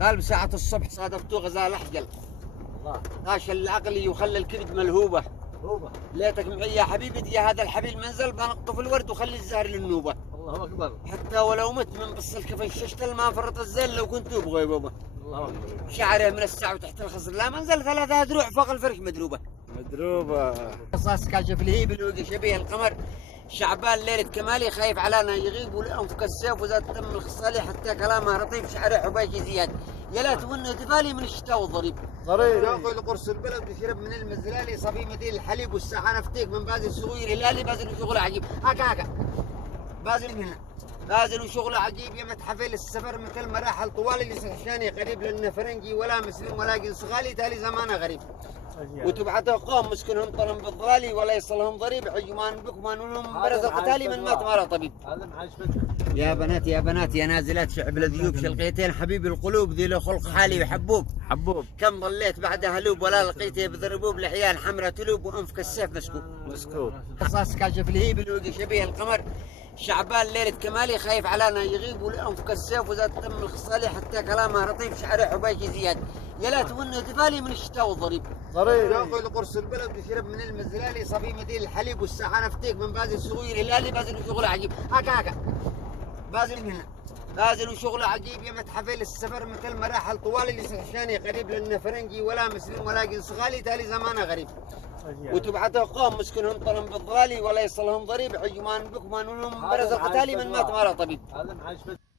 قال بساعة الصبح صادفته غزال أحجل الله. غاش العقلي وخلى الكبد ملهوبة. هوبة. ليتك معي يا حبيبي يا هذا الحبيب منزل بنقطف الورد وخلي الزهر للنوبة. الله أكبر. حتى ولو مت من بص الكفن ششتل ما فرط الزين لو كنت أبغى بابا. الله أكبر. شعره من الساعة وتحت الخصر لا منزل 3 دروع فوق الفرش مدروبة. مدروبة. قصاص كاشف الهيب الوقي شبيه القمر. شعبان ليلة كمالي خايف علينا يغيب ولأنفك السيف وزاد تم الخصالي حتى كلامه رطيف شعره حبايشي زياد. يا لا تونه دفالي من الشتاء والضريب. ضريب. ياكل قرص البلد ويشرب من المزلالي صبي مدين الحليب والساحة نفتيك من بازل صغير هلالي بازل وشغله عجيب. هكا بازل من هنا. بازل وشغله عجيب يا متحفل السفر مثل مراحل طوال اللي سخشاني قريب لأنه فرنجي ولا مسلم ولا جنس غالي تالي زمانه غريب. وتبعته قوم مسكنهم طلم بالضلالي ولا يصلهم ضريب عجمان بكمان ولهم برز القتالي من مات مرة طبيب. هذا معاش فتح. يا بنات يا نازلات شعب الذيوب شلقيتين حبيب القلوب ذي له خلق حالي وحبوب. حبوب. كم ضليت بعدها لوب ولا لقيته بذربوب لحيان حمرة تلوب وانفك السيف مسكوب. مسكوب. قصاص كاشف الهيب الوقي شبيه القمر. شعبان ليلة كمالي خايف علينا يغيب ولأنفك السيف وزاد تم الخصالي حتى كلامه رطيف شعره حبايشي زياد. يا لا تونه دفالي من الشتاء والضريب. ضريب. ياكل قرص البلد ويشرب من المزلالي صبي مدين الحليب والساحة نفتيك من بازل صغير هلالي بازل وشغله عجيب. هكا بازل من هنا. بازل وشغله عجيب يا متحفل السفر مثل مراحل طوال اللي سخشاني قريب لأنه فرنجي ولا مسلم ولا جنس غالي تالي زمانه غريب. وتبعته قوم مسكنهم طلم بالضلالي ولا يصلهم ضريب عجمان بكمان ولهم برز القتالي من مات مرة طبيب. هذا معاش فتح.